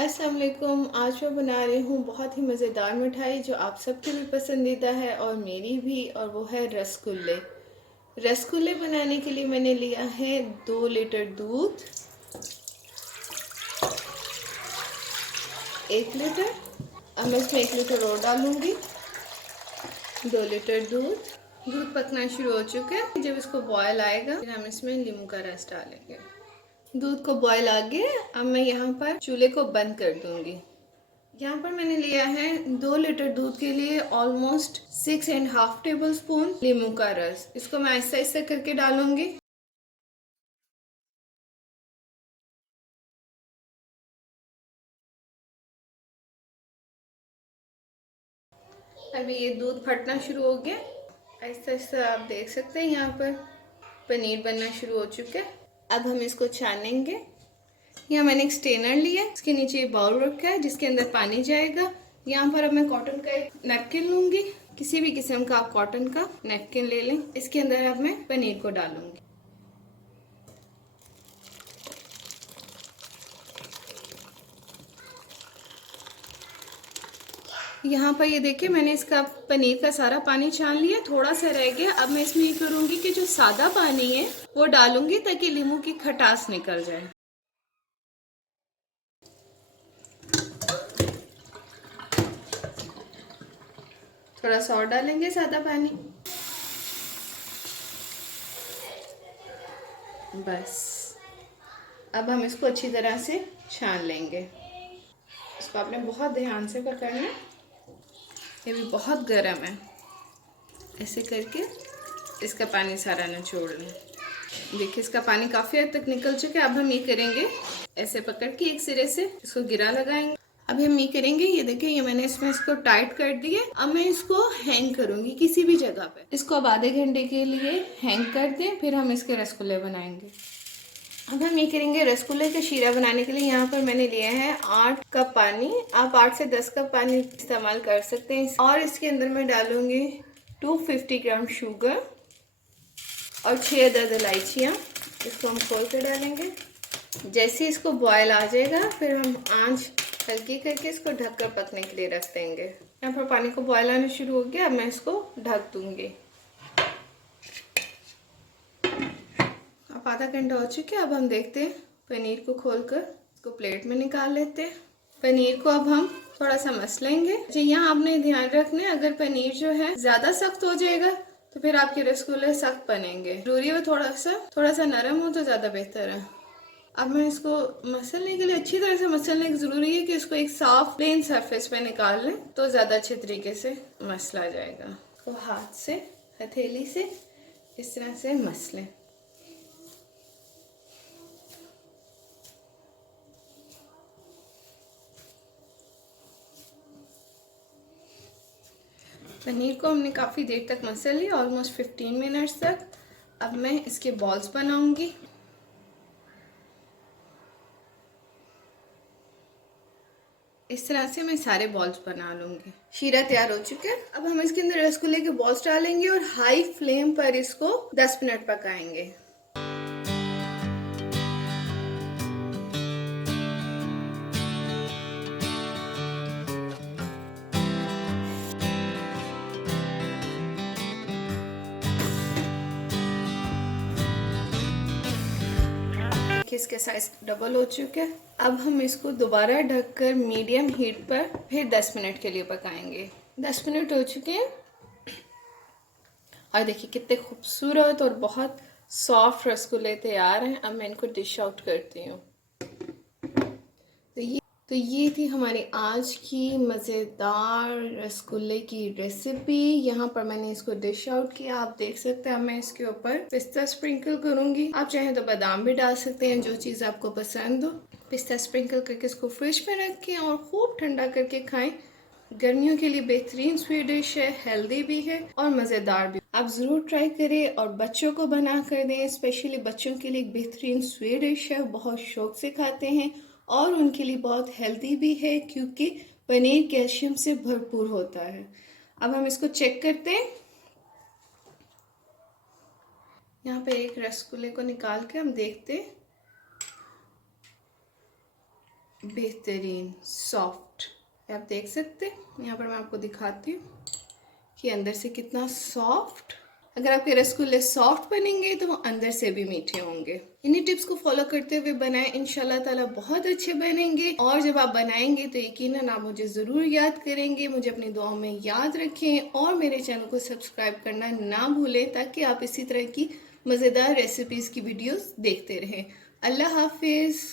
अस्सलाम वालेकुम। आज मैं बना रही हूँ बहुत ही मज़ेदार मिठाई जो आप सबकी भी पसंदीदा है और मेरी भी, और वो है रसगुल्ले। रसगुल्ले बनाने के लिए मैंने लिया है 2 लीटर दूध, 1 लीटर। अब मैं इसमें 1 लीटर और डालूँगी। 2 लीटर दूध। दूध पकना शुरू हो चुका है। जब इसको बॉयल आएगा फिर हम इसमें नींबू का रस डालेंगे। दूध को बॉयल आ गया। अब मैं यहाँ पर चूल्हे को बंद कर दूँगी। यहाँ पर मैंने लिया है 2 लीटर दूध के लिए ऑलमोस्ट 6.5 टेबल स्पून नींबू का रस। इसको मैं ऐसा ऐसा करके डालूंगी। अभी ये दूध फटना शुरू हो गया। ऐसा ऐसा आप देख सकते हैं। यहाँ पर पनीर बनना शुरू हो चुका है। अब हम इसको छानेंगे। यहाँ मैंने एक स्टेनर लिया, इसके नीचे ये बाउल रखा है जिसके अंदर पानी जाएगा। यहाँ पर अब मैं कॉटन का एक नैपकिन लूंगी। किसी भी किस्म का आप कॉटन का नैपकिन ले लें। इसके अंदर अब मैं पनीर को डालूंगी। यहाँ पर ये देखिए, मैंने इसका पनीर का सारा पानी छान लिया। थोड़ा सा रह गया। अब मैं इसमें ये करूँगी कि जो सादा पानी है वो डालूंगी ताकि नींबू की खटास निकल जाए। थोड़ा सा और डालेंगे सादा पानी। बस अब हम इसको अच्छी तरह से छान लेंगे। इसको आपने बहुत ध्यान से पकड़ना है। ये भी बहुत गर्म है। ऐसे करके इसका पानी सारा निचोड़ लें। देखिए इसका पानी काफ़ी हद तक निकल चुका है। अब हम ये करेंगे, ऐसे पकड़ के एक सिरे से इसको गिरा लगाएंगे। अब हम ये करेंगे, ये देखिए ये मैंने इसमें इसको टाइट कर दिए। अब मैं इसको हैंग करूंगी किसी भी जगह पे। इसको अब आधे घंटे के लिए हैंग कर दें, फिर हम इसके रसगुल्ले बनाएंगे। अब हम ये करेंगे रसगुल्ले का शीरा बनाने के लिए। यहाँ पर मैंने लिया है 8 कप पानी। आप 8 से 10 कप पानी इस्तेमाल कर सकते हैं। और इसके अंदर मैं डालूंगी 250 ग्राम शुगर और 6 अदद इलायचियाँ। इसको हम खोल कर डालेंगे। जैसे इसको बॉयल आ जाएगा फिर हम आंच हल्की करके इसको ढककर पकने के लिए रख देंगे। यहाँ पर पानी को बॉयल आना शुरू हो गया। अब मैं इसको ढक दूंगी। अब आधा घंटा हो चुका है। अब हम देखते हैं, पनीर को खोलकर इसको प्लेट में निकाल लेते हैं। पनीर को अब हम थोड़ा सा मस लेंगे। जी यहाँ आपने ध्यान रखना है, अगर पनीर जो है ज्यादा सख्त हो जाएगा तो फिर आपके रसगुल्ले सख्त बनेंगे। जरूरी है थोड़ा सा नरम हो तो ज्यादा बेहतर है। अब मैं इसको मसलने के लिए, अच्छी तरह से मसलने की ज़रूरी है कि इसको एक साफ प्लेन सरफेस पे निकाल लें तो ज़्यादा अच्छे तरीके से मसला जाएगा। तो हाथ से, हथेली से इस तरह से मसलें। पनीर को हमने काफ़ी देर तक मसल लिया, ऑलमोस्ट 15 मिनट्स तक। अब मैं इसके बॉल्स बनाऊंगी। इस तरह से मैं सारे बॉल्स बना लूंगी। शीरा तैयार हो चुका है। अब हम इसके अंदर रसगुल्ले के बॉल्स डालेंगे और हाई फ्लेम पर इसको 10 मिनट पकाएंगे। इसके साइज डबल हो चुके हैं। अब हम इसको दोबारा ढककर मीडियम हीट पर फिर 10 मिनट के लिए पकाएंगे। 10 मिनट हो चुके हैं और देखिए कितने खूबसूरत और बहुत सॉफ्ट रसगुल्ले तैयार हैं। अब मैं इनको डिश आउट करती हूँ। तो ये थी हमारी आज की मज़ेदार रसगुल्ले की रेसिपी। यहाँ पर मैंने इसको डिश आउट किया, आप देख सकते हैं। अब मैं इसके ऊपर पिस्ता स्प्रिंकल करूँगी। आप चाहें तो बादाम भी डाल सकते हैं, जो चीज़ आपको पसंद हो। पिस्ता स्प्रिंकल करके इसको फ्रिज में रखें और खूब ठंडा करके खाएं। गर्मियों के लिए बेहतरीन स्वीट डिश है, हेल्दी भी है और मज़ेदार भी। आप ज़रूर ट्राई करें और बच्चों को बना कर दें। स्पेशली बच्चों के लिए एक बेहतरीन स्वीट डिश है, बहुत शौक से खाते हैं और उनके लिए बहुत हेल्दी भी है क्योंकि पनीर कैल्शियम से भरपूर होता है। अब हम इसको चेक करते हैं। यहाँ पे एक रसगुल्ले को निकाल के हम देखते हैं। बेहतरीन सॉफ्ट। आप देख सकते हैं, यहाँ पर मैं आपको दिखाती हूँ कि अंदर से कितना सॉफ्ट। अगर आपके रसगुल्ले सॉफ्ट बनेंगे तो वो अंदर से भी मीठे होंगे। इन्हीं टिप्स को फॉलो करते हुए बनाएं, इंशाल्लाह ताला बहुत अच्छे बनेंगे। और जब आप बनाएंगे तो यकीनन आप मुझे ज़रूर याद करेंगे, मुझे अपनी दुआओं में याद रखें और मेरे चैनल को सब्सक्राइब करना ना भूलें, ताकि आप इसी तरह की मज़ेदार रेसिपीज़ की वीडियोस देखते रहें। अल्लाह हाफिज़।